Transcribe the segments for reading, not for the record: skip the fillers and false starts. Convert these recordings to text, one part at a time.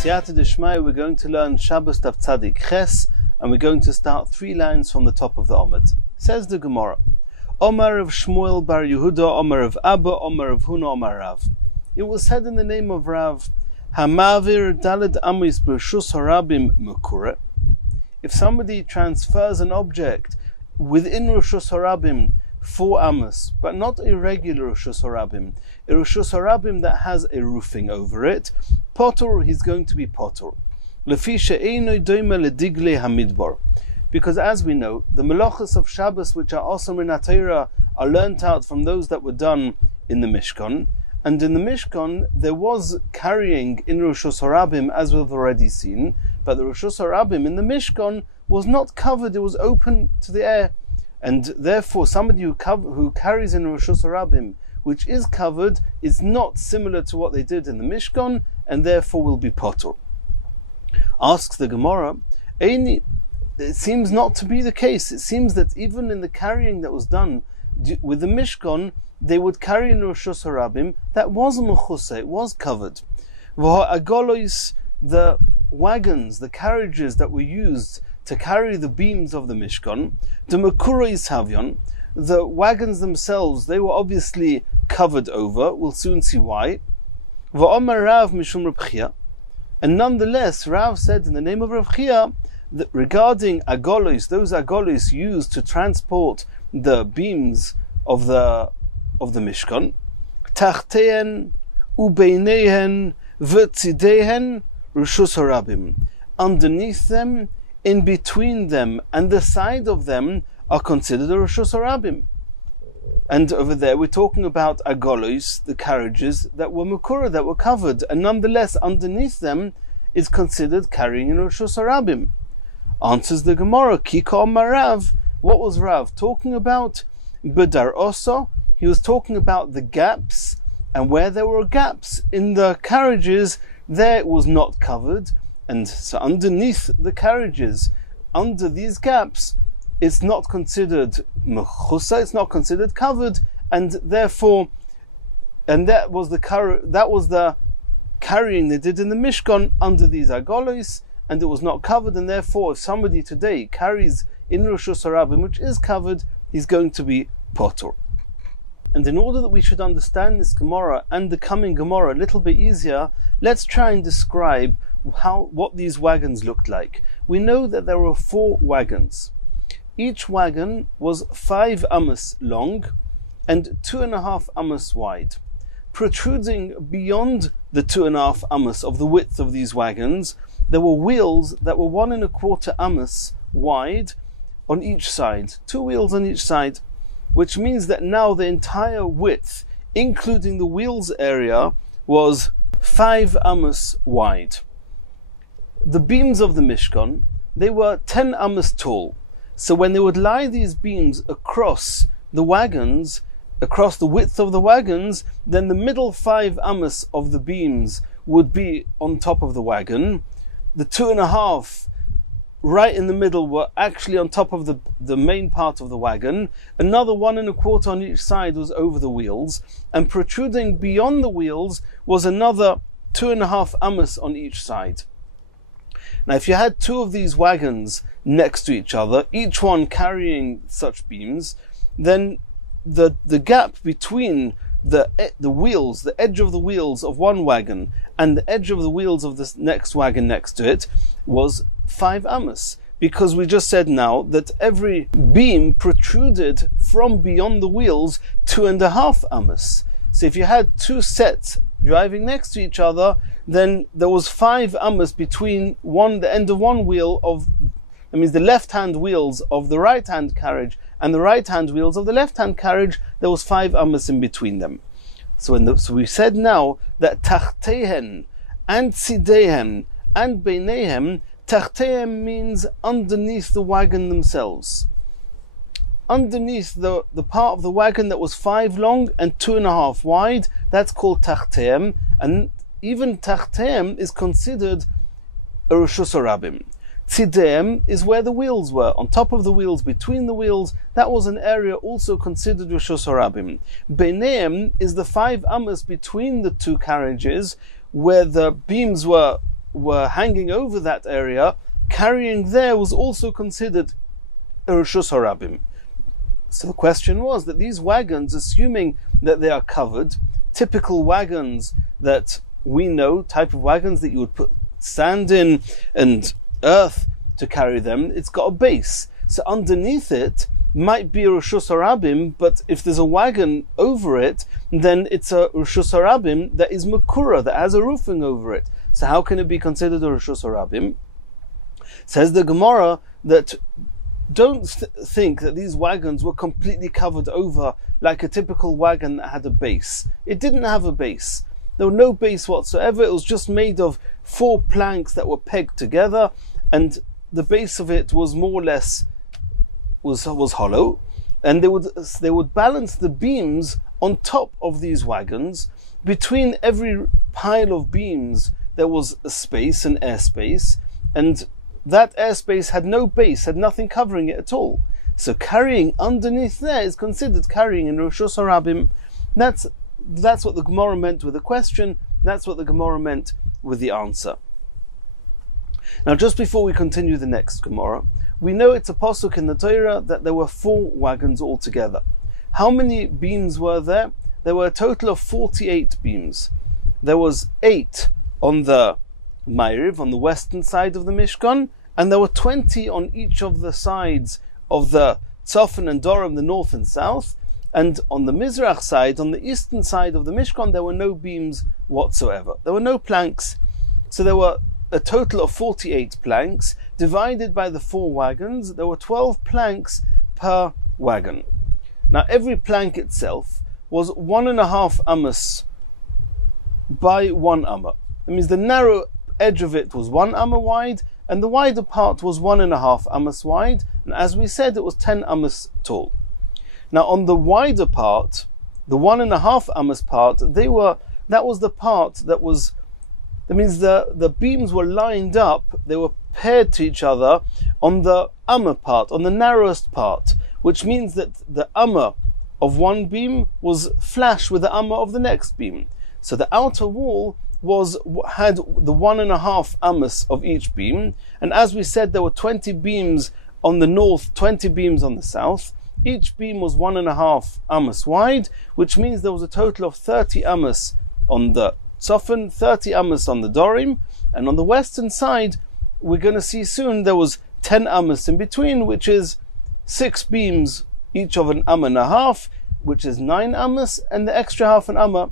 B'siyata D'Shmai, we're going to learn Shabbos Daf Tzadik Ches, and we're going to start 3 lines from the top of the Omid. Says the Gemara, Omar of Shmuel bar Yehuda, Omar of Abba, Omar of Huna, Omar Rav. It was said in the name of Rav, Hamavir Daled Amis B'Reshus Harabim Mekure. If somebody transfers an object within Reshus Harabim 4 Amos, but not a regular Reshus Harabim, a Reshus Harabim that has a roofing over it, Potor, he's going to be Potor. Because as we know, the melachos of Shabbos which are also in Torah are learnt out from those that were done in the Mishkan, and in the Mishkan there was carrying in Reshus Harabim, as we've already seen, but the Reshus Harabim in the Mishkan was not covered, it was open to the air, and therefore somebody who carries in Reshus Harabim which is covered is not similar to what they did in the Mishkan, and therefore will be potur. Asks the Gemara, it seems not to be the case. It seems that even in the carrying that was done with the Mishkan, they would carry in Reshus Harabim that was mechusa, it was covered. The wagons, the carriages that were used to carry the beams of the Mishkan, the mekuros havyon, the wagons themselves, they were obviously covered over. We'll soon see why. V'omar Rav mishum Reb Chia, and nonetheless, Rav said in the name of Reb Chia that regarding agolos, those agolos used to transport the beams of the Mishkan, tachtehen ubeinehen v'tzidehen Reshus Harabim, underneath them, in between them, and the side of them are considered a Reshus Harabim. And over there we're talking about agolos, the carriages that were mekura, that were covered, and nonetheless underneath them is considered carrying in Reshus Harabim. Answers the Gemara, Kika Omar Rav, what was Rav talking about? B'dar oso, he was talking about the gaps, and where there were gaps in the carriages, there it was not covered, and so underneath the carriages, under these gaps, it's not considered mechusa, it's not considered covered, and therefore, and that was the carrying they did in the Mishkan under these agolos, and it was not covered, and therefore, if somebody today carries in Reshus Harabim which is covered, he's going to be potor. And in order that we should understand this Gemara and the coming Gemara a little bit easier, let's try and describe what these wagons looked like. We know that there were 4 wagons. Each wagon was 5 amos long and 2.5 amos wide. Protruding beyond the 2.5 amos of the width of these wagons, there were wheels that were 1.25 amos wide on each side. 2 wheels on each side, which means that now the entire width, including the wheels area, was 5 amos wide. The beams of the Mishkan, they were 10 amos tall. So when they would lie these beams across the wagons, across the width of the wagons, then the middle 5 amos of the beams would be on top of the wagon. The 2.5 right in the middle were actually on top of the main part of the wagon. Another 1.25 on each side was over the wheels, and protruding beyond the wheels was another 2.5 amos on each side. Now if you had 2 of these wagons next to each other, each one carrying such beams, then the gap between the wheels, the edge of the wheels of one wagon and the edge of the wheels of this next wagon next to it was 5 amos, because we just said now that every beam protruded from beyond the wheels 2.5 amos. So if you had 2 sets driving next to each other, then there was 5 amos between the end of one wheel of, that means the left-hand wheels of the right-hand carriage and the right-hand wheels of the left-hand carriage, there was 5 amos in between them. So we said now that tachtehen and tzidehen and beinehem, tachtehen means underneath the wagon themselves. Underneath the part of the wagon that was 5 long and 2.5 wide, that's called tachtehen, and even tachtehen is considered a Reshus Harabim. Tzidhem is where the wheels were, on top of the wheels, between the wheels, that was an area also considered Reshus Harabim. Beinehem is the 5 amos between the 2 carriages, where the beams were were hanging over that area, carrying there was also considered a Reshus Harabim. So the question was that these wagons, assuming that they are covered, typical wagons that we know, type of wagons that you would put sand in and earth to carry them, it's got a base. So underneath it might be a Reshus Harabim, but if there's a wagon over it, then it's a Reshus Harabim that is Makura, that has a roofing over it. So how can it be considered a Reshus Harabim? Says the Gemara that don't think that these wagons were completely covered over like a typical wagon that had a base. It didn't have a base. There was no base whatsoever. It was just made of 4 planks that were pegged together, and the base of it was more or less was hollow, and they would balance the beams on top of these wagons. Between every pile of beams there was a space, an airspace, and that airspace had no base, had nothing covering it at all. So carrying underneath there is considered carrying in Reshus Harabim. That's what the Gemara meant with the question. That's what the Gemara meant with the answer. Now, just before we continue the next Gemara, we know it's a pasuk in the Torah that there were 4 wagons altogether. How many beams were there? There were a total of 48 beams. There was 8 on the Ma'ariv, on the western side of the Mishkan, and there were 20 on each of the sides of the Tzafon and Dorim, the north and south, and on the Mizrach side, on the eastern side of the Mishkan, there were no beams whatsoever. There were no planks. So there were a total of 48 planks, divided by the 4 wagons. There were 12 planks per wagon. Now every plank itself was 1.5 amos by 1 amma. That means the narrow edge of it was 1 amma wide, and the wider part was 1.5 amos wide, and as we said, it was 10 amos tall. Now on the wider part, the 1.5 amos part, that was the part that was, that means the beams were lined up, they were paired to each other on the amma part, on the narrowest part, which means that the amma of one beam was flush with the amma of the next beam. So the outer wall had the 1.5 amos of each beam, and as we said, there were 20 beams on the north, 20 beams on the south. Each beam was 1.5 amos wide, which means there was a total of 30 amos on the Tzafon, 30 amos on the Dorim, and on the western side, we're going to see soon, there was 10 amos in between, which is 6 beams, each of an amma and a half, which is 9 amos, and the extra half an amma.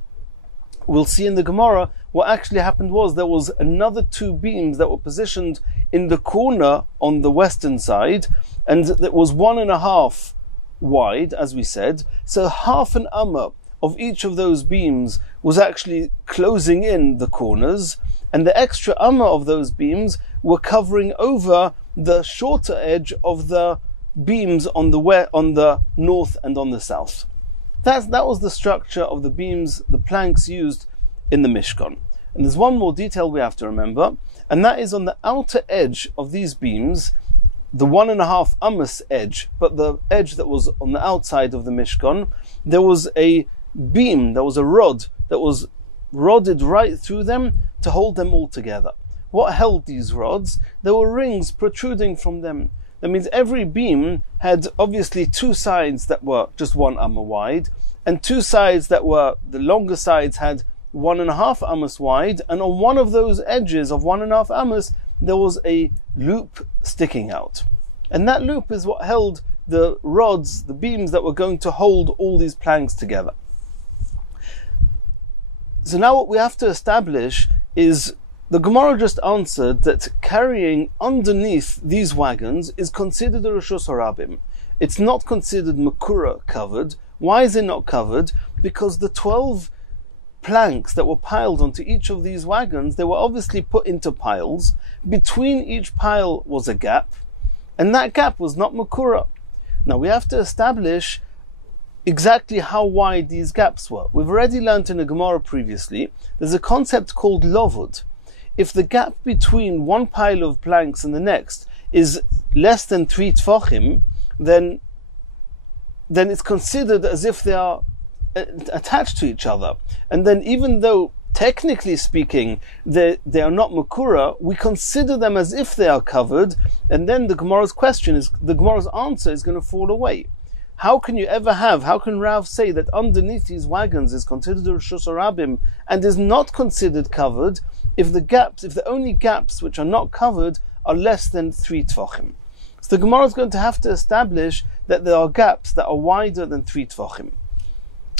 We'll see in the Gemara what actually happened was there was another 2 beams that were positioned in the corner on the western side, and that was 1.5 wide, as we said. So half an amma of each of those beams was actually closing in the corners, and the extra amma of those beams were covering over the shorter edge of the beams on the north and on the south. That was the structure of the beams, the planks used in the Mishkan. And there's one more detail we have to remember, and that is on the outer edge of these beams, the 1.5 amos edge, but the edge that was on the outside of the Mishkan, there was a beam, there was a rod that was rodded right through them to hold them all together. What held these rods? There were rings protruding from them. That means every beam had obviously 2 sides that were just 1 amma wide, and 2 sides that were, the longer sides had 1.5 amos wide, and on one of those edges of 1.5 amos, there was a loop sticking out. And that loop is what held the rods, the beams that were going to hold all these planks together. So now what we have to establish is, the Gemara just answered that carrying underneath these wagons is considered a Reshus Harabim. It's not considered Makura covered. Why is it not covered? Because the 12 planks that were piled onto each of these wagons, they were obviously put into piles. Between each pile was a gap, and that gap was not Makura. Now we have to establish exactly how wide these gaps were. We've already learned in a Gemara previously, there's a concept called lovud. If the gap between one pile of planks and the next is less than 3 tfachim, then it's considered as if they are attached to each other. And then even though technically speaking, they are not makura, we consider them as if they are covered, and then the Gemara's answer is going to fall away. How can Rav say that underneath these wagons is considered Reshus Harabim and is not considered covered if the only gaps which are not covered are less than 3 tefachim? So the Gemara is going to have to establish that there are gaps that are wider than 3 tefachim.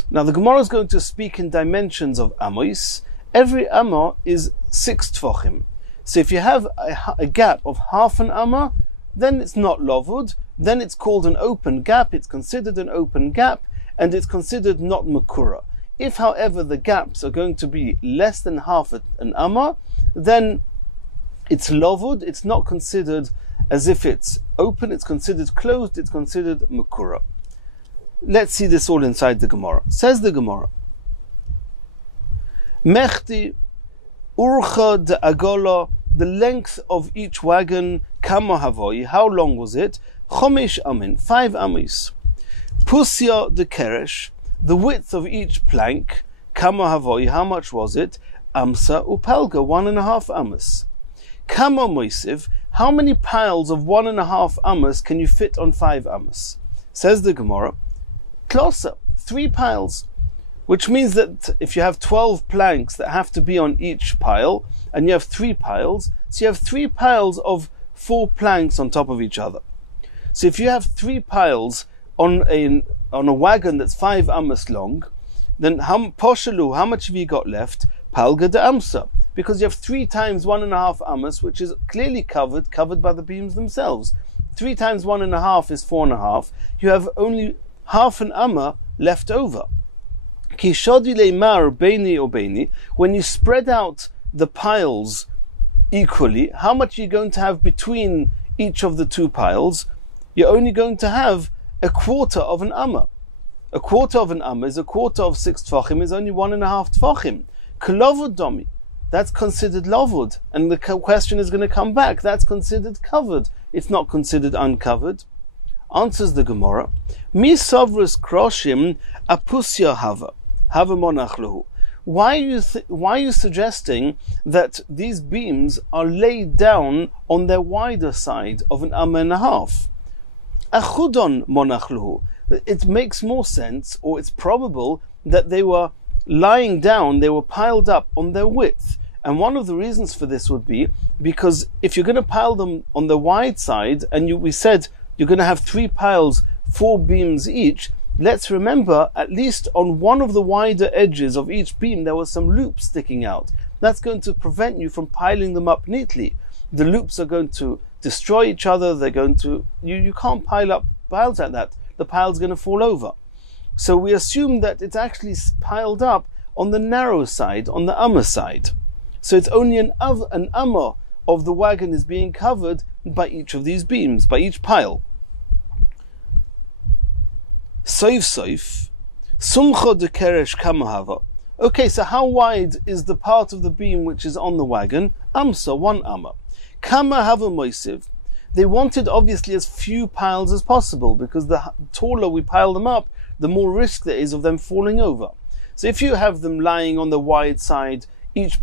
Now the Gemara is going to speak in dimensions of amos. Every amma is 6 tefachim. So if you have a gap of half an amma, then it's not lovud, then it's called an open gap, it's considered an open gap, and it's considered not makura. If, however, the gaps are going to be less than half an amma, then it's lovud, it's not considered as if it's open, it's considered closed, it's considered makura. Let's see this all inside the Gemara. Says the Gemara, Mechti urcha de agola, the length of each wagon, kama havoi, how long was it? Chomesh amin, 5 amis. Pusya de keresh, the width of each plank, kama havoi, how much was it? Amsa upalga, 1.5 amas. Kama moisiv, how many piles of 1.5 amas can you fit on 5 amas? Says the Gemara, Klosa, 3 piles. Which means that if you have 12 planks that have to be on each pile, and you have 3 piles, so you have 3 piles of 4 planks on top of each other. So if you have 3 piles on a wagon that's 5 amas long, then how much have you got left? Palga de amsa. Because you have 3 times 1.5 amas, which is clearly covered by the beams themselves. 3 times 1.5 is 4.5. You have only half an amma left over. When you spread out the piles equally, how much are you going to have between each of the 2 piles? You're only going to have 1/4 of an amma. 1/4 of an amma is 1/4 of 6 tefachim, is only 1.5 tefachim. Kelovud domi, that's considered lovud, and the question is going to come back. That's considered covered. It's not considered uncovered. Answers the Gemara, Mi sovrus kroshim apusya hava monach lehu. Why are you suggesting that these beams are laid down on their wider side of an amma and a half? Achudon monach lehu. It makes more sense, or it's probable, that they were lying down, they were piled up on their width. And one of the reasons for this would be because if you're going to pile them on the wide side, and we said you're going to have 3 piles, 4 beams each, let's remember, at least on one of the wider edges of each beam, there was some loops sticking out. That's going to prevent you from piling them up neatly. The loops are going to destroy each other. They're going to, you can't pile up piles like that. The pile's going to fall over. So we assume that it's actually piled up on the narrow side, on the amma side. So it's only an amma of the wagon is being covered by each of these beams, by each pile. Soif, sumcha de keresh kamahava. Okay, so how wide is the part of the beam which is on the wagon? Amsa, 1 amma. Kamahava moisiv. They wanted obviously as few piles as possible, because the taller we pile them up, the more risk there is of them falling over. So if you have them lying on the wide side, each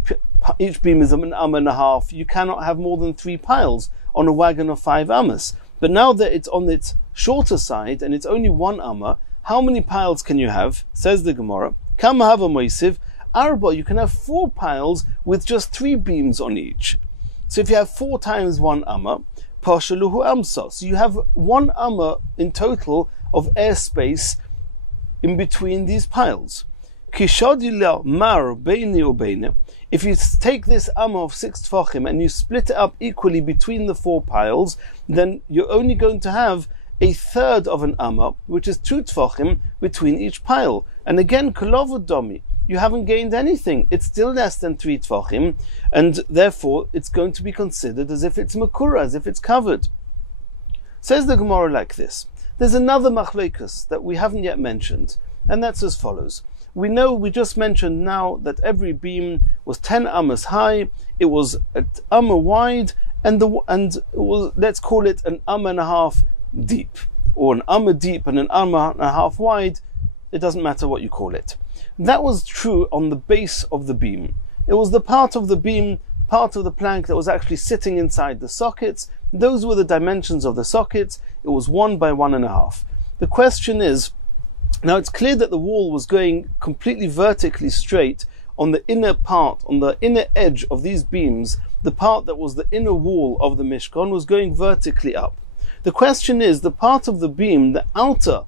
beam is an amma and a half, you cannot have more than 3 piles on a wagon of 5 ammas. But now that it's on its shorter side and it's only 1 amma, how many piles can you have? Says the Gemara, Kamahava moisiv, arba, you can have 4 piles with just 3 beams on each. So if you have 4 times 1 amma, pashaluhu amsa, so you have 1 amma in total of airspace in between these piles. Kishadila mar beini ubeine. If you take this amma of 6 tefachim and you split it up equally between the 4 piles, then you're only going to have 1/3 of an amma, which is 2 tefachim between each pile. And again, kolovud domi, you haven't gained anything. It's still less than 3 tefachim, and therefore it's going to be considered as if it's makura, as if it's covered. Says the Gemara like this. There's another machlokes that we haven't yet mentioned, and that's as follows. We just mentioned now that every beam was 10 ammas high, it was an amma wide, and it was, let's call it an amma and a half deep, or an amma deep and an amma and a half wide. It doesn't matter what you call it. That was true on the base of the beam. It was the part of the beam, part of the plank that was actually sitting inside the sockets. Those were the dimensions of the sockets. It was 1 by 1.5. The question is, now it's clear that the wall was going completely vertically straight on the inner part, on the inner edge of these beams. The part that was the inner wall of the Mishkan was going vertically up. The question is, the part of the beam, the outer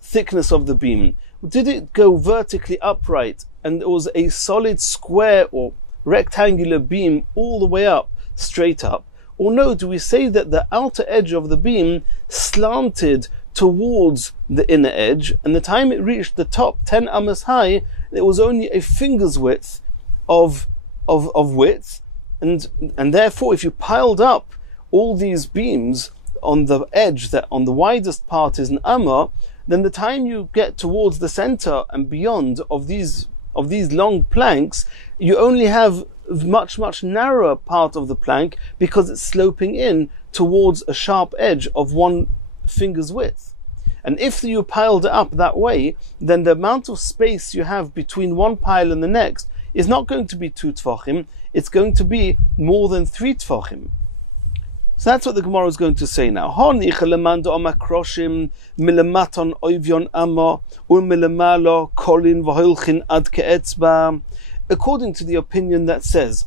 thickness of the beam, did it go vertically upright and it was a solid square or rectangular beam all the way up, straight up? Or no, do we say that the outer edge of the beam slanted towards the inner edge, and the time it reached the top 10 amas high, it was only a finger's width of width, and therefore if you piled up all these beams on the edge that on the widest part is an amma, then the time you get towards the center and beyond of these long planks, you only have much narrower part of the plank because it's sloping in towards a sharp edge of 1 finger's width. And if you piled it up that way, then the amount of space you have between one pile and the next is not going to be 2 tfachim, it's going to be more than 3 tfachim. So that's what the Gemara is going to say now. According to the opinion that says,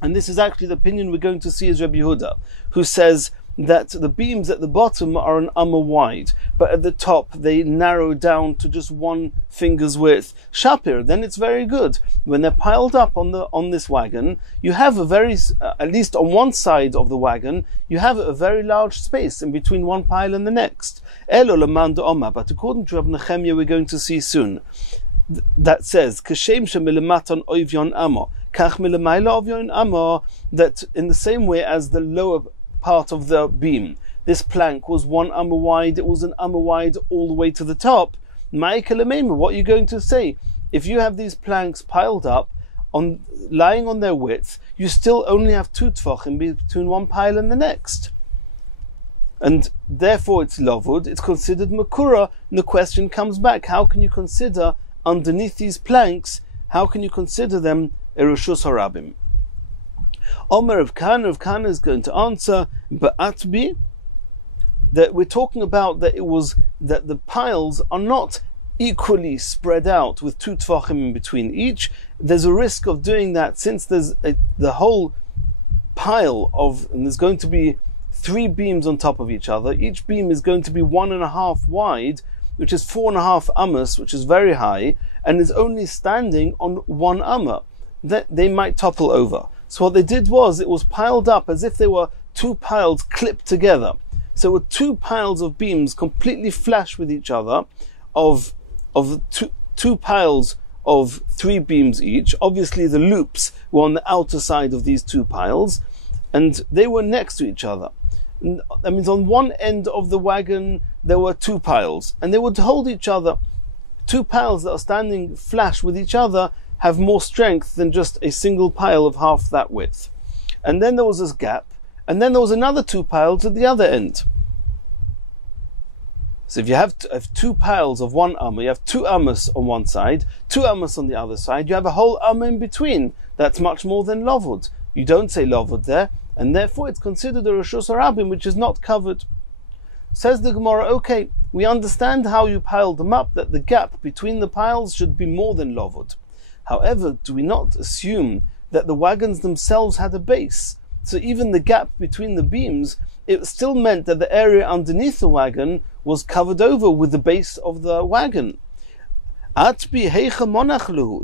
and this is actually the opinion we're going to see as Rabbi Yehuda, who says that the beams at the bottom are an amma wide, but at the top they narrow down to just 1 finger's width. Shapir, then it's very good. When they're piled up on this wagon, you have a very, at least on one side of the wagon, you have a very large space in between one pile and the next. Elo lemanda oma, but according to Rabbi Nechemia, we're going to see soon, that says, Kashem shemilematan oivyon amma, kach milemayla ovyon amma, that in the same way as the lower part of the beam, this plank was 1 amma wide, it was an amma wide all the way to the top. What are you going to say? If you have these planks piled up, lying on their width, you still only have 2 tfachim between one pile and the next. And therefore it's lovud, it's considered makura, and the question comes back, how can you consider underneath these planks, how can you consider them erushus harabim? Omer Rav Kana is going to answer, Ba'atbi, that we're talking about that that the piles are not equally spread out with 2 tfachim in between each. There's a risk of doing that since there's the whole pile and there's going to be 3 beams on top of each other. Each beam is going to be 1.5 wide, which is 4.5 amas, which is very high, and is only standing on 1 amma. That they might topple over. So what they did was, it was piled up as if they were 2 piles clipped together. So with 2 piles of beams completely flush with each other, of two piles of 3 beams each. Obviously the loops were on the outer side of these 2 piles, and they were next to each other. That means on one end of the wagon there were 2 piles, and they would hold each other. 2 piles that are standing flush with each other have more strength than just a single pile of half that width. And then there was this gap, and then there was another 2 piles at the other end. So if you have 2 piles of 1 amma, you have 2 ammas on one side, 2 ammas on the other side, you have a whole amma in between. That's much more than lovud. You don't say lovud there, and therefore it's considered a reshus harabim, which is not covered. Says the Gemara, okay, we understand how you piled them up, that the gap between the piles should be more than lovud. However, do we not assume that the wagons themselves had a base? So even the gap between the beams, it still meant that the area underneath the wagon was covered over with the base of the wagon.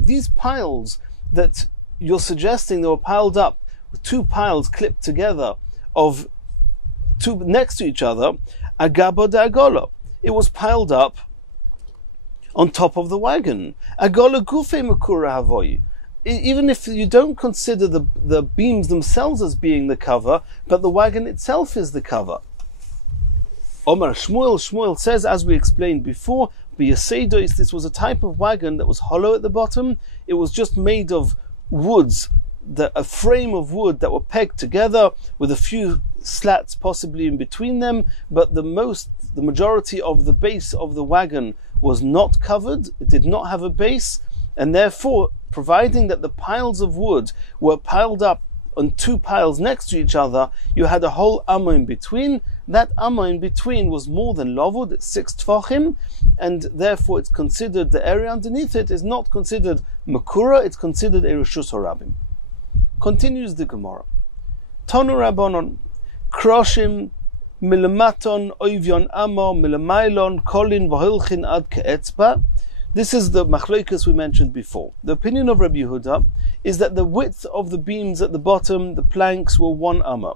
These piles that you're suggesting they were piled up, 2 piles clipped together of 2 next to each other, agabo de agolo. It was piled up on top of the wagon. Agola gufe makura havoi. Even if you don't consider the beams themselves as being the cover, but the wagon itself is the cover. Omar Shmuel says, as we explained before, B'yasedos, this was a type of wagon that was hollow at the bottom. It was just made of woods, a frame of wood that were pegged together with a few slats possibly in between them, but the majority of the base of the wagon was not covered. It did not have a base, and therefore providing that the piles of wood were piled up on two piles next to each other, you had a whole amma in between. That amma in between was more than lovud, it's 6 tfachim, and therefore it's considered, the area underneath it is not considered makura, it's considered a reshus harabim. Continues the Gemara. Tonu Rabbanon, kroshim milamaton oivyon amma milamailon kolin v'holchin ad ke'etzba. This is the machlokas we mentioned before. The opinion of Rabbi Yehuda is that the width of the beams at the bottom, the planks, were 1 amma.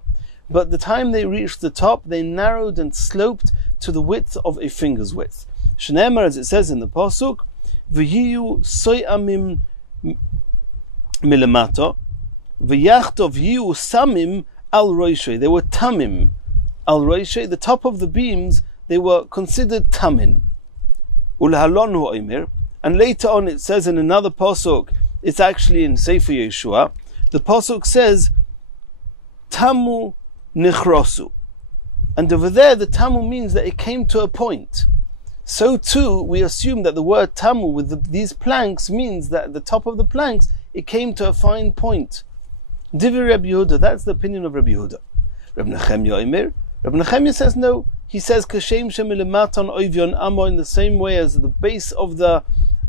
But the time they reached the top, they narrowed and sloped to the width of a finger's width. Shneimar, as it says in the pasuk, v'hiyu soyamim milamato, v'yachtov hiyu samim al roishay. They were tamim al roishay. The top of the beams, they were considered tamin. And later on it says in another pasuk, it's actually in Sefer Yeshua, the pasuk says tamu nichrosu, and over there the tamu means that it came to a point. So too we assume that the word tamu with these planks means that at the top of the planks it came to a fine point. Divi Rabbi Yehuda, that's the opinion of Rabbi Yehuda. Rabbi Nechemya says no. He says kashem shemilematon oivyon amma, in the same way as the base of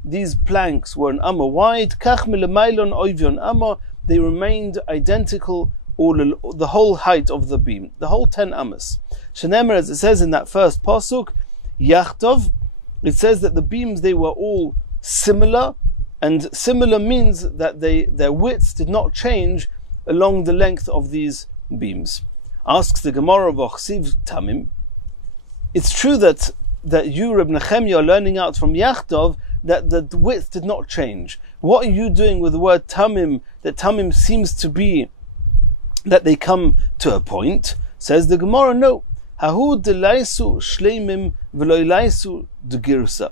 these planks were an amma wide, kach milemailon oivyon amma, they remained identical all the whole height of the beam, the whole 10 ammas. Shenemer, as it says in that first pasuk, yachtov, it says that the beams, they were all similar, and similar means that their widths did not change along the length of these beams. Asks the Gemara of Ochsiv Tamim. It's true that you, Reb Nechemya, are learning out from Yachtov that the width did not change. What are you doing with the word tamim? That tamim seems to be that they come to a point. Says the Gemara, no. Hahu delaisu shleimim v'loilaisu degirsa.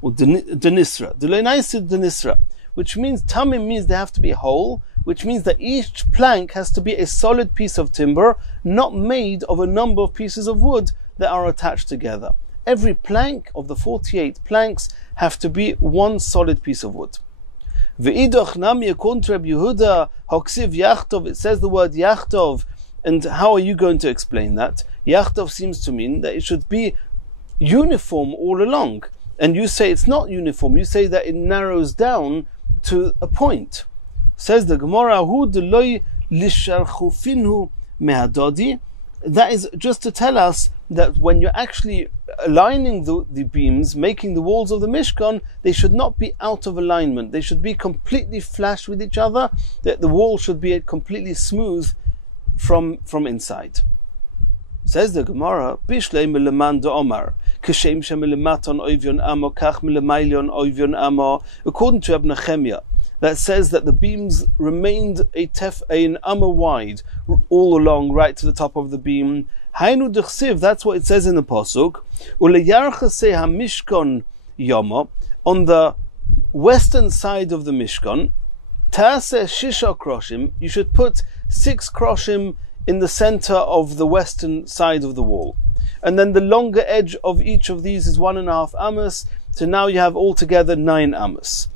Or denisra. Deloilaisu denisra. Which means, tamim means they have to be whole, which means that each plank has to be a solid piece of timber, not made of a number of pieces of wood that are attached together. Every plank of the 48 planks have to be one solid piece of wood. Ve'idoch nami according to Rabbi Yehuda, hoksiv yachtov, it says the word yachtov, and how are you going to explain that? Yachtov seems to mean that it should be uniform all along, and you say it's not uniform, you say that it narrows down to a point. Says the Gemara, hu deloi lisharchufinhu mehadodi. That is just to tell us that when you're actually aligning the beams, making the walls of the Mishkan, they should not be out of alignment. They should be completely flush with each other, that the wall should be completely smooth from inside. Says the Gemara, Bishlei mileman da'omar, kashem shemilematon oivyon amo, kach milemailion oivyon amo, according to Rabbi Nechemya, that says that the beams remained an amma wide all along, right to the top of the beam. Hainu d'chsiv, that's what it says in the pasuk. Uleyarchasei hamishkon yama, on the western side of the Mishkan, ta'aseh shisha kroshim, you should put 6 kroshim in the center of the western side of the wall. And then the longer edge of each of these is 1.5 ammas, so now you have altogether 9 ammas.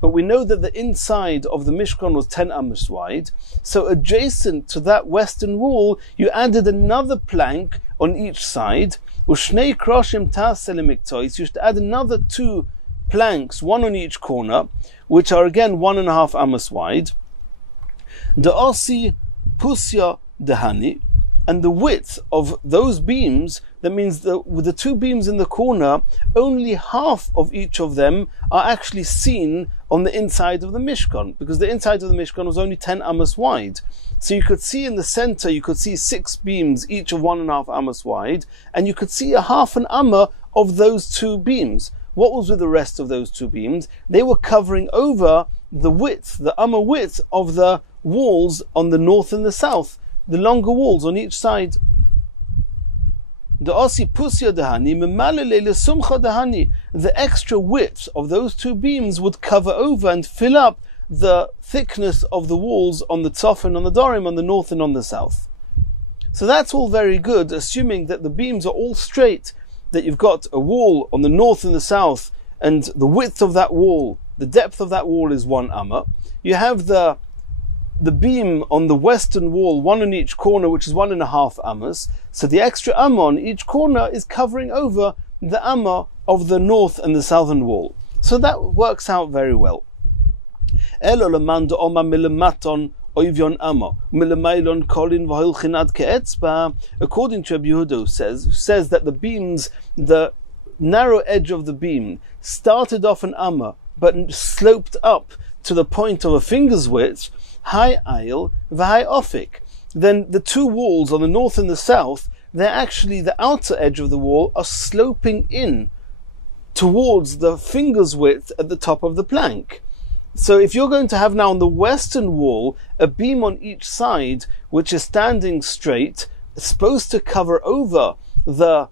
But we know that the inside of the Mishkan was 10 ammas wide, so adjacent to that western wall, you added another plank on each side. Ushnei kroshim ta'aseh lemiktois, you should add another 2 planks, 1 on each corner, which are again 1.5 ammas wide. Da'asi pusya dehani, and the width of those beams, that means that with the 2 beams in the corner, only half of each of them are actually seen on the inside of the Mishkan, because the inside of the Mishkan was only 10 ammas wide. So you could see in the center, you could see 6 beams, each of 1.5 ammas wide, and you could see a half an amma of those 2 beams. What was with the rest of those 2 beams? They were covering over the width, the amma width of the walls on the north and the south, the longer walls on each side. The extra width of those 2 beams would cover over and fill up the thickness of the walls on the tzaf and on the dorim, on the north and on the south. So that's all very good, assuming that the beams are all straight, that you've got a wall on the north and the south, and the width of that wall the depth of that wall is 1 amma. You have the beam on the western wall, 1 on each corner, which is 1.5 ammas. So the extra amma on each corner is covering over the amma of the north and the southern wall. So that works out very well. According to Rabbi Yehuda, says that the beams, the narrow edge of the beam, started off an amma, but sloped up to the point of a finger's width, high aisle, v'high ofik. Then the two walls on the north and the south, they're actually, the outer edge of the wall are sloping in towards the finger's width at the top of the plank. So if you're going to have now on the western wall a beam on each side which is standing straight, it's supposed to cover over the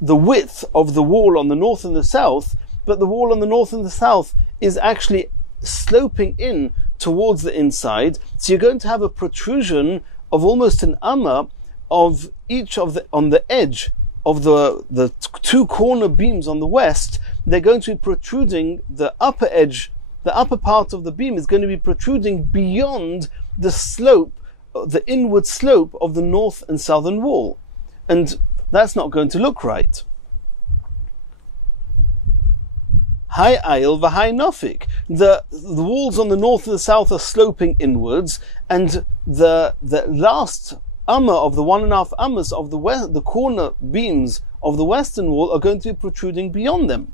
width of the wall on the north and the south, but the wall on the north and the south is actually sloping in towards the inside, so you're going to have a protrusion of almost an amma of each of on the edge of the two corner beams on the west. They're going to be protruding, the upper edge, the upper part of the beam is going to be protruding beyond the slope, the inward slope of the north and southern wall. And that's not going to look right. High aisle, v'high nofik. The walls on the north and the south are sloping inwards, and the last amma of the 1.5 ammas of the corner beams of the western wall are going to be protruding beyond them.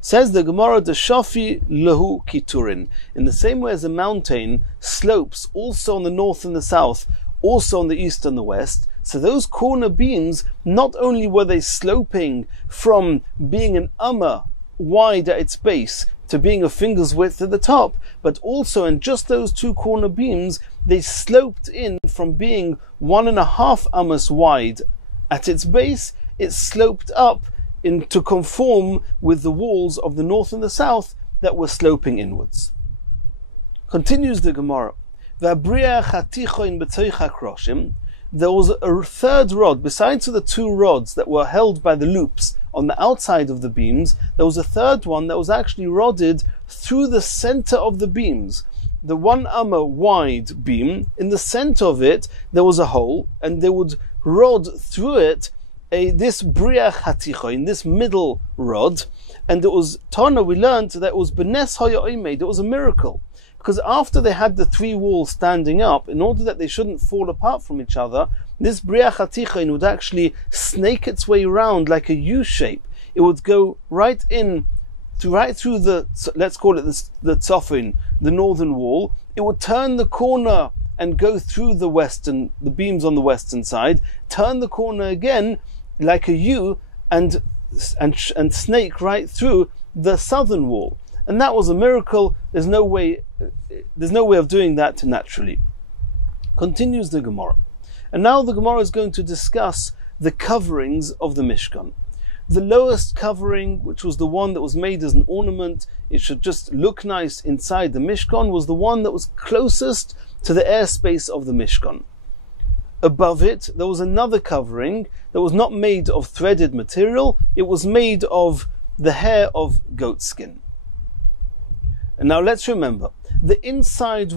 Says the Gemara, the Shafi lehu kiturin. In the same way as a mountain slopes also on the north and the south, also on the east and the west, so those corner beams, not only were they sloping from being an amma wide at its base to being a finger's width at the top, but also in just those two corner beams, they sloped in from being 1.5 ammas wide at its base, it sloped up to conform with the walls of the north and the south that were sloping inwards. Continues the Gemara. There was a third rod, besides the two rods that were held by the loops on the outside of the beams, there was a third one that was actually rodded through the center of the beams. The 1 amma wide beam, in the center of it, there was a hole, and they would rod through it this briach hatichoin, this middle rod, and it was Tana, we learned that it was benes hayomei, it was a miracle. Because after they had the three walls standing up, in order that they shouldn't fall apart from each other, this briach hatichoin would actually snake its way around like a U shape. It would go right through the, let's call it the tzofin, the northern wall. It would turn the corner and go through the beams on the western side, turn the corner again like a U, and snake right through the southern wall. And that was a miracle. There's no way of doing that naturally. Continues the Gemara. And now the Gemara is going to discuss the coverings of the Mishkan. The lowest covering, which was the one that was made as an ornament, it should just look nice inside the Mishkan, was the one that was closest to the airspace of the Mishkan. Above it, there was another covering that was not made of threaded material, it was made of the hair of goat skin. And now let's remember, the inside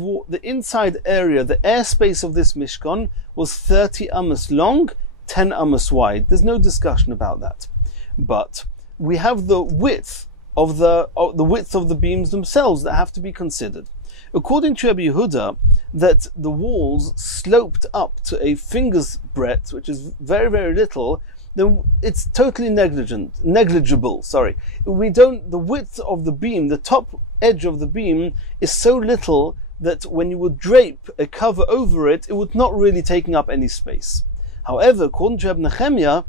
area, the airspace of this Mishkan was 30 ammas long, 10 ammas wide. There's no discussion about that. But we have the width of the beams themselves that have to be considered. According to Rabbi Yehuda, that the walls sloped up to a finger's breadth, which is very, very little, then it's totally negligible. The width of the beam, the top edge of the beam, is so little that when you would drape a cover over it, it would not really taking up any space. However, according to Rabbi Nehemiah,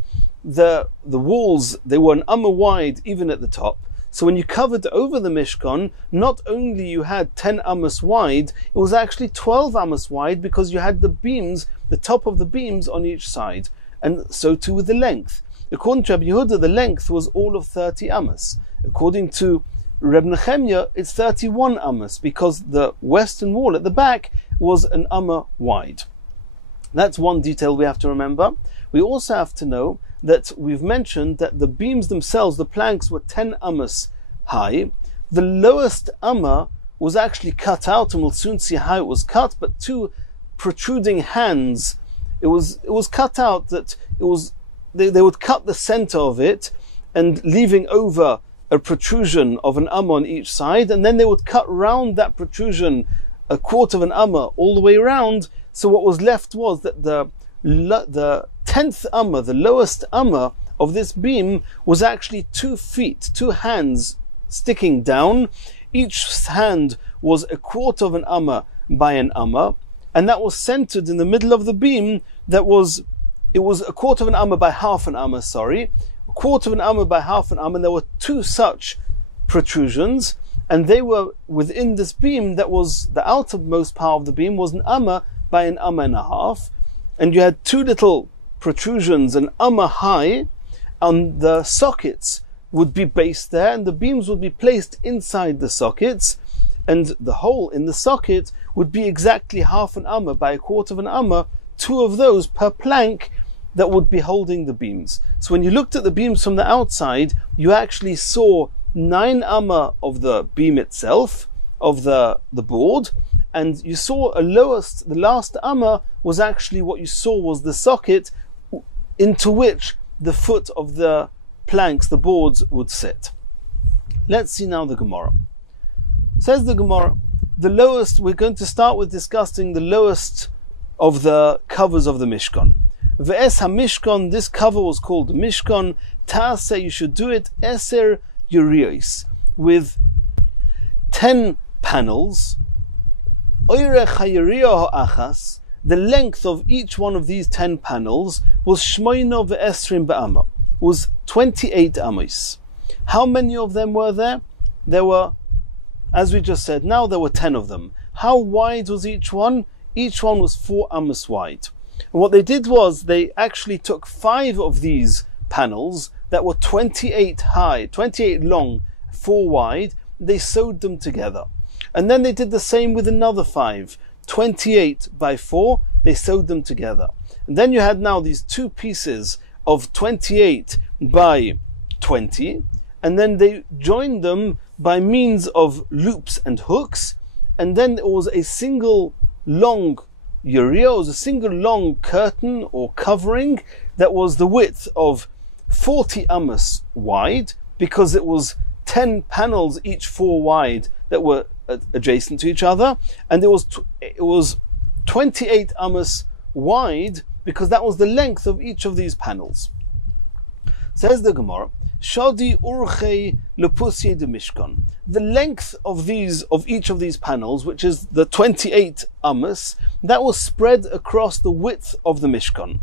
the walls, they were an amma wide even at the top. So when you covered over the Mishkan, not only you had 10 ammas wide, it was actually 12 ammas wide, because you had the beams, the top of the beams on each side. And so too with the length. According to Rabbi Yehuda, the length was all of 30 ammas. According to Reb Nehemiah, it's 31 ammas, because the western wall at the back was an amma wide. That's one detail we have to remember. We also have to know that we've mentioned that the beams themselves, the planks, were 10 ammas high. the lowest amma was actually cut out, and we'll soon see how it was cut, but two protruding hands, it was cut out that it was, they would cut the center of it and leaving over a protrusion of an amma on each side, and then they would cut round that protrusion a quarter of an amma all the way around. So what was left was that the 10th amma, the lowest amma of this beam, was actually 2 feet, 2 hands sticking down. Each hand was a quarter of an amma by an amma, and that was centered in the middle of the beam. It was a quarter of an amma by half an amma, a quarter of an amma by half an amma, and there were 2 such protrusions, and they were within this beam. That was the outermost part of the beam was an amma by an amma and a half, and you had 2 little protrusions, an amma high, and the sockets would be based there, and the beams would be placed inside the sockets, and the hole in the socket would be exactly half an amma by a quarter of an amma, 2 of those per plank that would be holding the beams. So when you looked at the beams from the outside, you actually saw 9 amma of the beam itself, of the board, and you saw the last amma was actually what you saw was the socket into which the foot of the planks, the boards, would sit. Let's see now the Gemara. Says the Gemara, the lowest, we're going to start with discussing the lowest of the covers of the Mishkan. Ve'es ha-Mishkan, this cover was called the Mishkan. Ta'aseh, you should do it, eser yuriyos, with 10 panels. Oirech ha-yuriyah ha'achas, the length of each one of these 10 panels was shmoino ve'esrim ba'ama, was 28 amos. How many of them were there? There were, as we just said, now there were 10 of them. How wide was each one? Each one was 4 amos wide. And what they did was they actually took 5 of these panels that were 28 high, 28 long, 4 wide. They sewed them together. And then they did the same with another 5, 28 by 4, they sewed them together. And then you had now these 2 pieces of 28 by 20, and then they joined them by means of loops and hooks, and then it was a single long yuriyah, was a single long curtain or covering that was the width of 40 amos wide, because it was 10 panels, each 4 wide, that were adjacent to each other, and it was 28 amos wide, because that was the length of each of these panels. Says the Gemara, Shadi urchei lepusye de Mishkan. The length of each of these panels, which is the 28 amos, that was spread across the width of the Mishkan,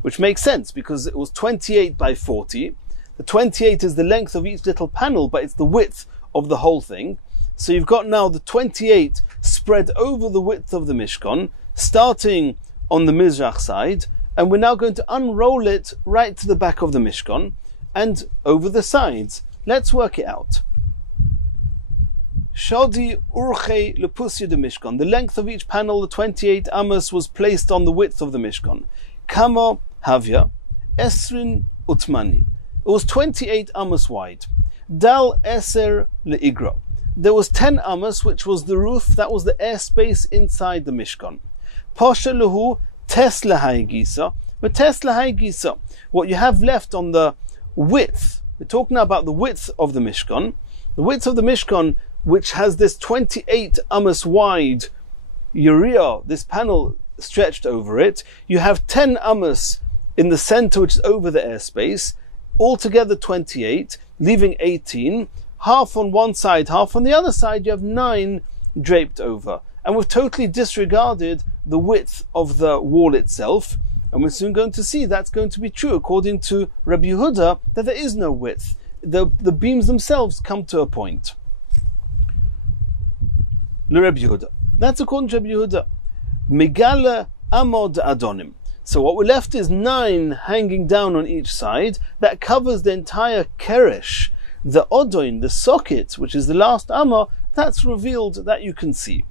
which makes sense because it was 28 by 40. The 28 is the length of each little panel, but it's the width of the whole thing. So you've got now the 28 spread over the width of the Mishkan, starting on the Mizrach side, and we're now going to unroll it right to the back of the Mishkan and over the sides. Let's work it out. Shadi urchei lepusya de Mishkan. The length of each panel, the 28 amos, was placed on the width of the Mishkan. Kama havya esrin utmani. It was 28 amos wide. Dal eser leigra. There was 10 amos, which was the roof, that was the airspace inside the Mishkan. Pasha lehu tes lahai gisa, but tes lahai gisa. What you have left on the width, we're talking now about the width of the Mishkan. The width of the Mishkan, which has this 28 amos wide yuriyah, this panel stretched over it. You have 10 amos in the center, which is over the airspace, altogether 28, leaving 18, half on one side, half on the other side. You have 9 draped over. And we've totally disregarded the width of the wall itself. And we're soon going to see that's going to be true according to Rabbi Yehuda, that there is no width. The beams themselves come to a point. Rabbi Yehuda. That's according to Rabbi Yehuda. Megala amod adonim. So what we're left is 9 hanging down on each side. That covers the entire keresh. The odoin, the socket, which is the last amma, that's revealed, that you can see.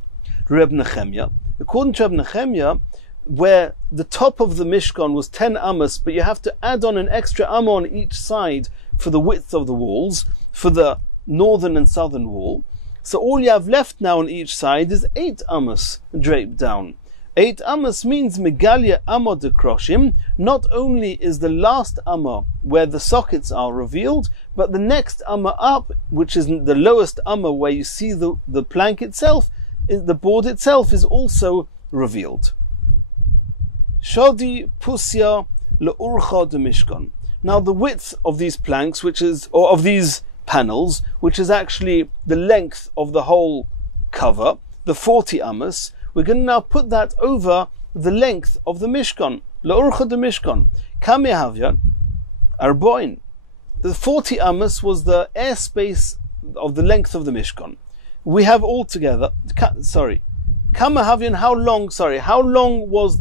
Reb Nechemya. According to Reb Nechemya, where the top of the Mishkan was 10 amos, but you have to add on an extra amma on each side for the width of the walls, for the northern and southern wall. So all you have left now on each side is 8 amos draped down. 8 amos means megalia amma de kroshim. Not only is the last amma where the sockets are revealed, but the next amma up, which is the lowest amma where you see the plank itself, the board itself is also revealed. Shodi pusya le'urcha de mishkan. Now the width of these planks, or of these panels, which is actually the length of the whole cover, the 40 amos, we're going to now put that over the length of the mishkan. Le'urcha de mishkan. Kamehavya arboin. The 40 amos was the airspace of the length of the mishkan. We have altogether, Kamahavyan, how long was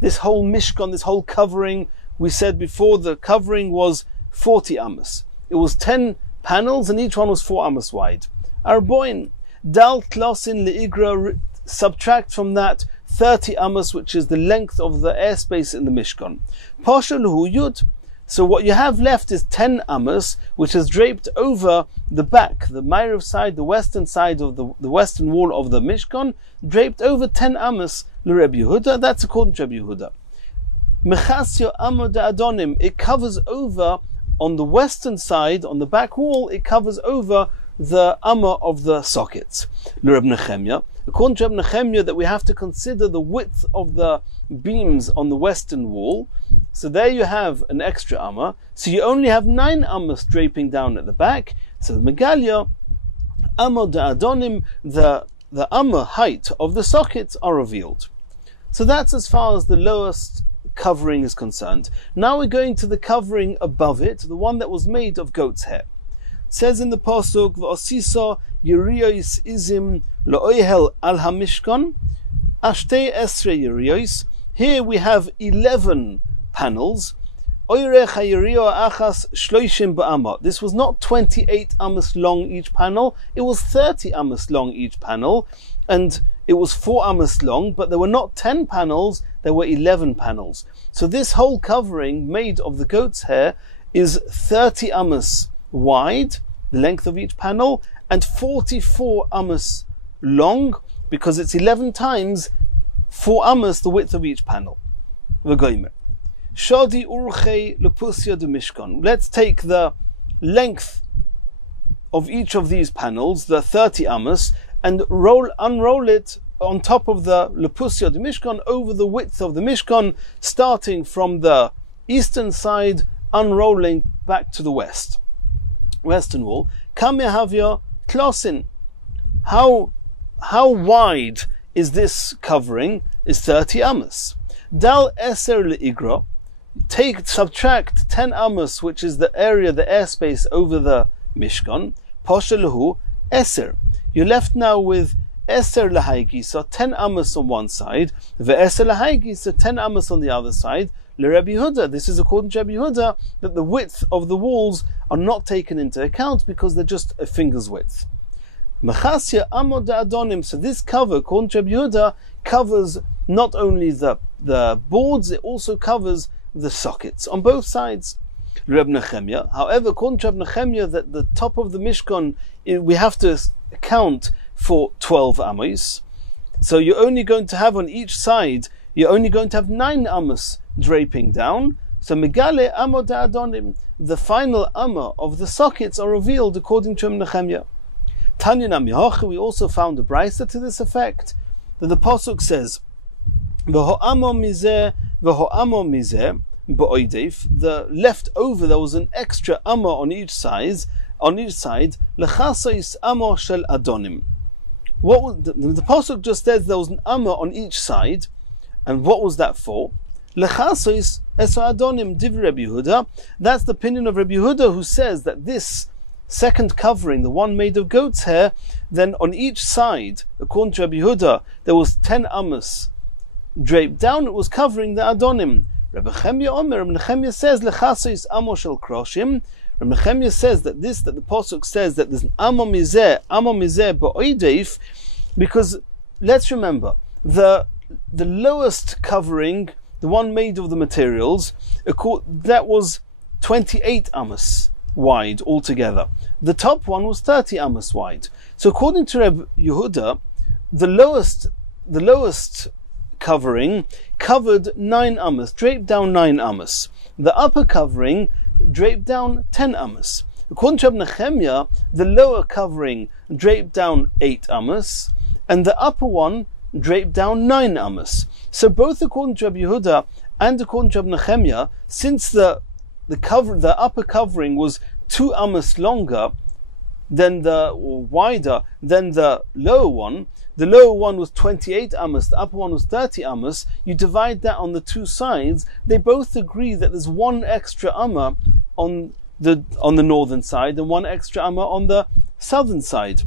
this whole mishkan, this whole covering? We said before the covering was 40 amos. It was 10 panels and each one was 4 amos wide. Arboin, dal tlosin leigra, subtract from that 30 amos, which is the length of the airspace in the mishkan. Pasha luhu yud. So what you have left is 10 amos, which is draped over the back, the Ma'ariv side, the western side of the western wall of the Mishkan, draped over 10 amos l'Rebbe Yehuda. That's according to Rebbe Yehuda. Mechasyo amo de adonim. It covers over on the western side, on the back wall. It covers over the amma of the sockets. L'Rebbe Nechemya. According to Rebbe Nechemya, that we have to consider the width of the beams on the western wall. So there you have an extra amma. So you only have 9 ammas draping down at the back. So the megalia, amma de adonim, the amma height of the sockets are revealed. So that's as far as the lowest covering is concerned. Now we're going to the covering above it, the one that was made of goat's hair. It says in the pasuk, v'osisa yiriyos izim lo'oihel al hamishkan, ashtei esre yiriyos. Here we have 11 panels. This was not 28 amos long each panel, it was 30 amos long each panel, and it was 4 amos long, but there were not 10 panels, there were 11 panels. So this whole covering made of the goat's hair is 30 amos wide, the length of each panel, and 44 amos long, because it's 11 times 4 amos the width of each panel. Shadi urchei lepusya de mishkan. Let's take the length of each of these panels, the 30 amos, and unroll it on top of the lepusya de mishkan over the width of the mishkan, starting from the eastern side, unrolling back to the western wall. Kamehavya tlosin. How wide is this covering? Is 30 amos. Dal eser leigra. Subtract 10 amos, which is the area, the airspace over the Mishkan. Posha lehu eser. You're left now with eser lahaigi, so 10 amos on one side, ve'eser lahaigi, so 10 amos on the other side. LeRebbe Yehuda. This is according to Rebbe Yehuda that the width of the walls are not taken into account because they're just a finger's width. Mechasya amo de adonim. So this cover, according to Rebbe Yehuda, covers not only the boards, it also covers the sockets on both sides. Reb Nechemya. However, according to Reb Nechemya, that the top of the Mishkan, we have to account for 12 amos. So you're only going to have on each side, you're only going to have 9 amos draping down. So Megale amo da adonim, the final amma of the sockets are revealed according to Reb Nechemya. Tanya Namihocha, we also found a brisa to this effect, that the pasuk says, V'ho'amo mizeh, v'ho'amo mizeh, ba'oideif, the left over, there was an extra amma on each side, l'chasais amma shel adonim. What was the pasuk just says there was an amma on each side, and what was that for? L'chasais es adonim div Rebbe Yehuda. That's the opinion of Rebbe Yehuda, who says that this second covering, the one made of goat's hair, then on each side, according to Rebbe Yehuda, there was 10 amos draped down, it was covering the adonim. Rebbe Nechemya says, L'chasais amo shel kroshim. Rebbe Nechemya says that the pasuk says that there's an amo mizeh ba'oideif, because let's remember, the lowest covering, the one made of the materials, that was 28 amos wide altogether. the top one was 30 amos wide. So according to Reb Yehuda, the lowest covering covered 9 amos, draped down 9 amos. The upper covering draped down 10 amos. According to Reb Nechemia, the lower covering draped down 8 amos, and the upper one draped down 9 amos. So both according to Reb Yehuda and according to Reb Nechemia, since the upper covering was 2 amos longer than wider than the lower one was 28 amos, the upper one was 30 amos, you divide that on the two sides, they both agree that there's 1 extra amma on the northern side and 1 extra amma on the southern side.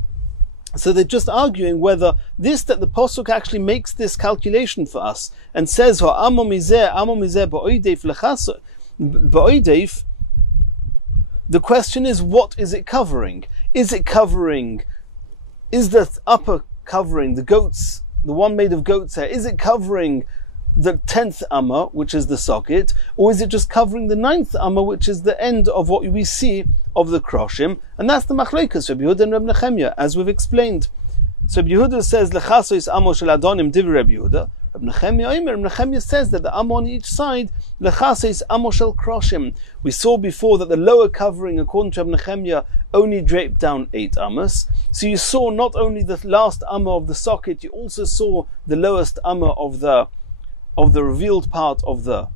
So they're just arguing whether that the Pasuk actually makes this calculation for us and says, the question is, what is it covering? Is the upper covering, the goats, the one made of goat's hair, is it covering the 10th amma, which is the socket, or is it just covering the 9th amma, which is the end of what we see of the kroshim? And that's the machlokes Reb Yehuda and Reb Nechemia, as we've explained. So Reb Yehuda says, lechasos amo shel adonim divrei Reb Yehuda. Reb Nechemia says that the amma on each side, lechasos amo shel kroshim. We saw before that the lower covering, according to Reb Nechemia, only draped down 8 amos. So you saw not only the last amma of the socket, you also saw the lowest amma of the revealed part of the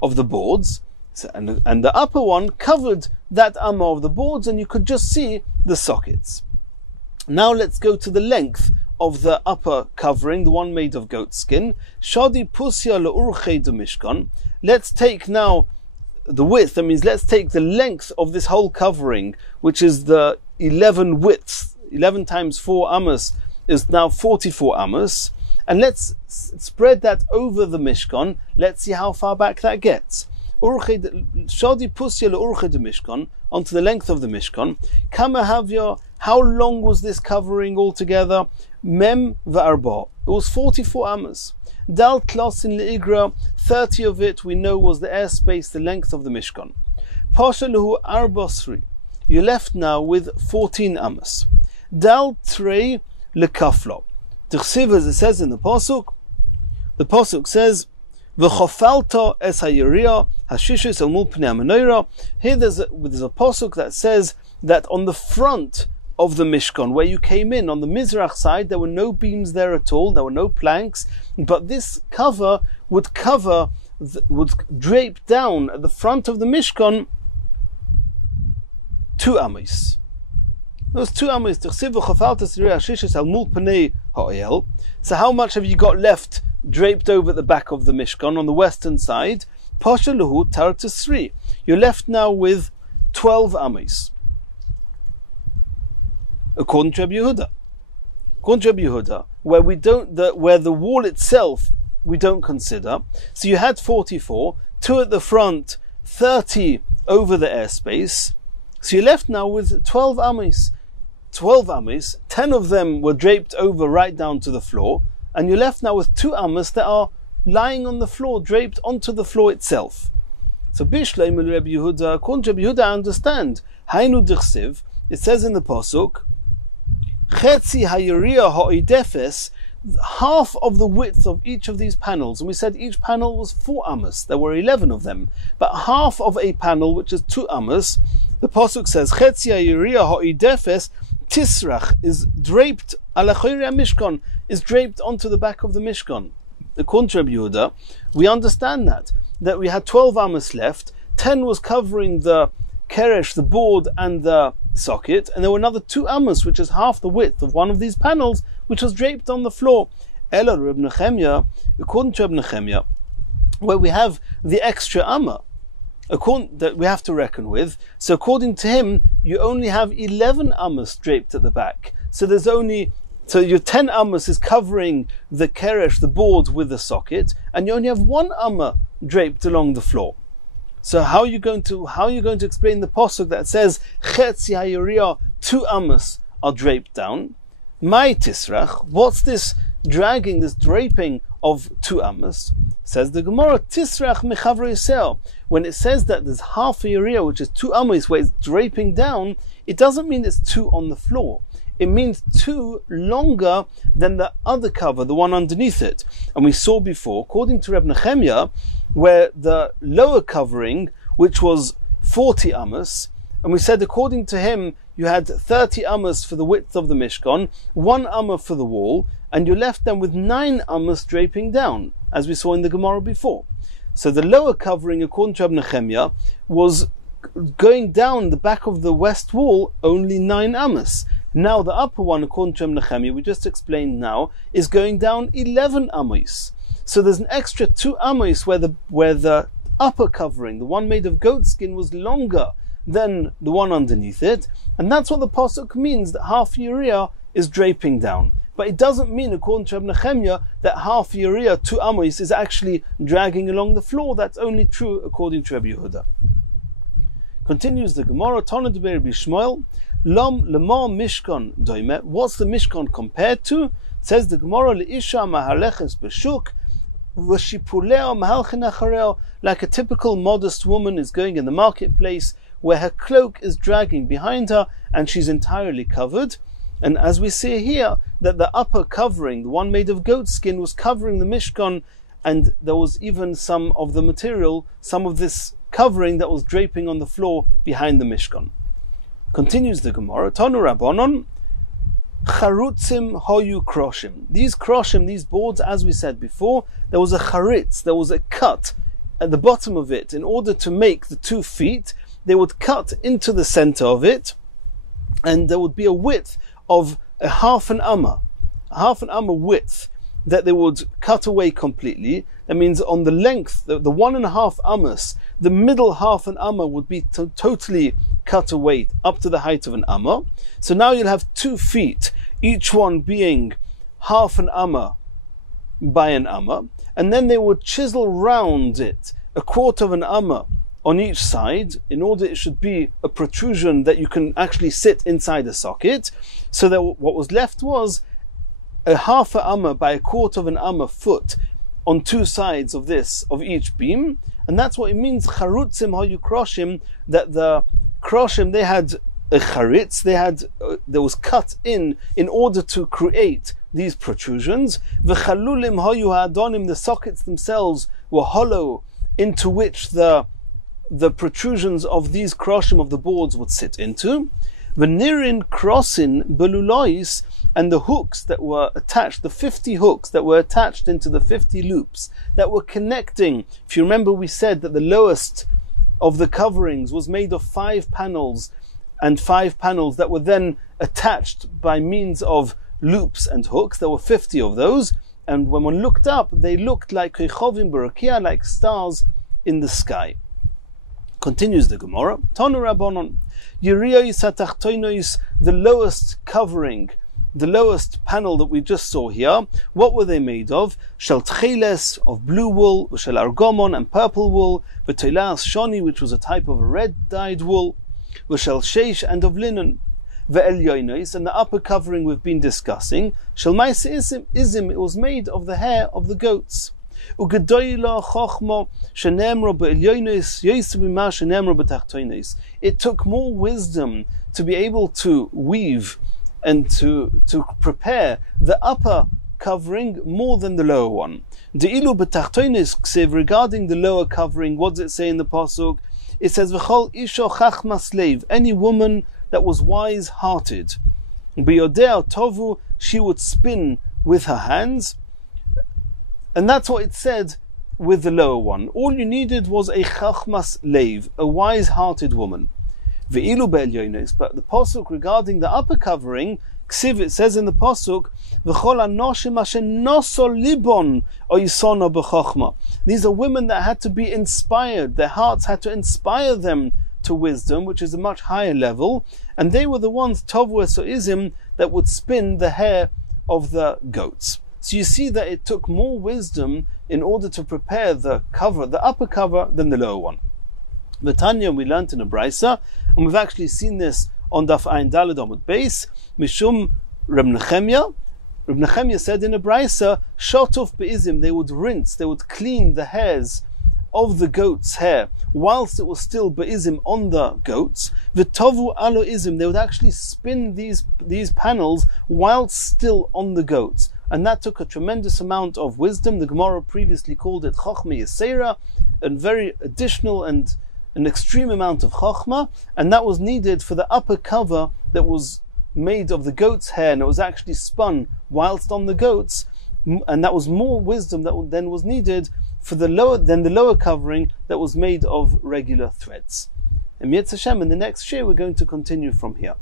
boards, so, and the upper one covered that amma of the boards, and you could just see the sockets. Now let's go to the length of the upper covering, the one made of goat skin. Shadi pusya le'urchei de mishkan. Let's take now the width. That means let's take the length of this whole covering, which is the 11 widths. 11 times 4 amos is now 44 amos. And let's spread that over the Mishkan. Let's see how far back that gets. Shadi pusya le'urchei de mishkan, onto the length of the Mishkan. Kama havya, how long was this covering altogether? Mem v'arba. It was 44 amos. Dal klasin le'igra, 30 of it we know was the airspace, the length of the Mishkan. Pasha lehu arbasri. You're left now with 14 amos. Dal trei lekaflo. T'chsiv, as it says in the pasuk says, "V'chofalta es hayiriya hashishis el mul pnei hamenorah." Here there's a pasuk that says that on the front of the Mishkan, where you came in, on the Mizrach side, there were no beams there at all, there were no planks, but this cover would drape down at the front of the Mishkan 2 amos. Those 2 amos. So how much have you got left draped over the back of the Mishkan on the western side? Pasha luhu tartus 3. You're left now with 12 amos. According to Reb Yehuda, where the wall itself we don't consider. So you had 44, 2 at the front, 30 over the airspace. So you're left now with 12 amos. 12 amos, 10 of them were draped over right down to the floor, and you're left now with 2 amos that are lying on the floor, draped onto the floor itself. So Bishleim Reb Yehuda, according to Reb Yehuda, I understand. Hainu d'chsiv, it says in the pasuk, Chetzi hayiriya ha'idefes, half of the width of each of these panels, and we said each panel was 4 amos. There were 11 of them, but half of a panel, which is 2 amos, the pasuk says Chetzi hayiriya ha'idefes tisrach, is draped ala chayre mishkan, is draped onto the back of the Mishkan. According to Reb Yehuda, we understand that we had 12 amos left, 10 was covering the keresh, the board, and the socket, and there were another 2 amos, which is half the width of one of these panels, which was draped on the floor. Ela Reb Nechemia, according to Reb Nechemia, where we have the extra amma that we have to reckon with. So according to him, you only have 11 amos draped at the back. So your 10 amos is covering the keresh, the board, with the socket, and you only have 1 amma draped along the floor. So how are you going to explain the pasuk that says Chetzi hayiriya, 2 amos are draped down? My tisrach, what's this dragging, this draping of 2 amos? Says the Gemara, Tisrach mechavre yisel. When it says that there's half a yiriyah, which is 2 amos, where it's draping down, it doesn't mean it's 2 on the floor. It means 2 longer than the other cover, the one underneath it. And we saw before, according to Reb Nechemia, where the lower covering, which was 40 amos, and we said according to him, you had 30 amos for the width of the Mishkan, 1 amma for the wall, and you left them with 9 amos draping down, as we saw in the Gemara before. So the lower covering, according to Reb Nechemia, was going down the back of the west wall only 9 amos. Now the upper one, according to Reb Nechemia, we just explained now, is going down 11 amos. So there's an extra 2 amos where the upper covering, the one made of goat skin, was longer than the one underneath it, and that's what the pasuk means, that half yiriyah is draping down. But it doesn't mean, according to Reb Nechemia, that half yiriyah, 2 amos, is actually dragging along the floor. That's only true according to Reb Yehuda. Continues the Gemara, Tana de Rabbi Shmuel, Lam lema mishkan doime. What's the mishkan compared to? Says the Gemara, Leisha mahaleches b'shuk, v'shipuleo mahalchen achareo. Like a typical modest woman is going in the marketplace, where her cloak is dragging behind her and she's entirely covered. And as we see here, that the upper covering, the one made of goat skin, was covering the Mishkan, and there was even some of the material, some of this covering that was draping on the floor behind the Mishkan. Continues the Gemara, Tanu Rabbanon, Charutzim hoyu kroshim. These kroshim, these boards, as we said before, there was a charitz, there was a cut at the bottom of it. In order to make the 2 feet, they would cut into the center of it, and there would be a width of a half an amma width that they would cut away completely. That means on the length, the 1.5 ammas, the middle half an amma would be totally cut away up to the height of an amma. So now you'll have 2 feet, each one being half an amma by an amma, and then they would chisel round it 1/4 of an amma on each side, in order it should be a protrusion that you can actually sit inside a socket, so that what was left was a half a amma by 1/4 of an amma foot on 2 sides of each beam. And that's what it means, charutzim hayu kroshim, that the kroshim, they had a charitz, there was cut in order to create these protrusions. V'chalulim hayu ha'adonim, the sockets themselves were hollow, into which the protrusions of these kroshim of the boards would sit into. V'nirin krosin belulois, and the hooks that were attached, the 50 hooks that were attached into the 50 loops that were connecting. If you remember, we said that the lowest of the coverings was made of 5 panels, and 5 panels that were then attached by means of loops and hooks. There were 50 of those, and when one looked up, they looked like kechovim barakia, like stars in the sky. Continues the Gemara, Tanu Rabbanon, Yiriyos hatachtonos, the lowest covering, the lowest panel that we just saw here, what were they made of? Shel tcheles, of blue wool, shel argomon, and purple wool, v'toilas shoni, which was a type of a red dyed wool, v'shel sheish, and of linen, ve'el yoinos, and the upper covering we've been discussing, shel maise izim, it was made of the hair of the goats. Ugedoyla chochma shenemro be'elyonos yosef b'ma shenemro b'tachtonos. It took more wisdom to be able to weave and to prepare the upper covering more than the lower one. De'ilu b'tachtonos ksiv, regarding the lower covering, what does it say in the pasuk? It says v'chol isha chachmas leiv, any woman that was wise-hearted. B'yodea tovu, she would spin with her hands. And that's what it said with the lower one. All you needed was a chachmas leiv, a wise-hearted woman. Ve'ilu be'elyonos, but the pasuk regarding the upper covering, ksiv, it says in the pasuk, v'chol anoshim asher noso libon oisona b'chachma. These are women that had to be inspired. Their hearts had to inspire them to wisdom, which is a much higher level, and they were the ones, tovu esoizim, that would spin the hair of the goats. So you see that it took more wisdom in order to prepare the cover, the upper cover, than the lower one. V'tanya, we learnt in a brisa, and we've actually seen this on Daf Ayin Daled Amud Beis, Mishum Reb Nechemia, Reb Nechemia said in a brisa, shotuf be'izim, they would rinse, they would clean the hairs of the goat's hair whilst it was still be'izim on the goats. V'tovu alo izim, they would actually spin these panels whilst still on the goats. And that took a tremendous amount of wisdom. The Gemara previously called it chokhmah yesera, a very additional and an extreme amount of chokhmah, and that was needed for the upper cover that was made of the goat's hair, and it was actually spun whilst on the goats, and that was more wisdom that then was needed for the lower covering that was made of regular threads. And Yetz Hashem, in the next share we're going to continue from here.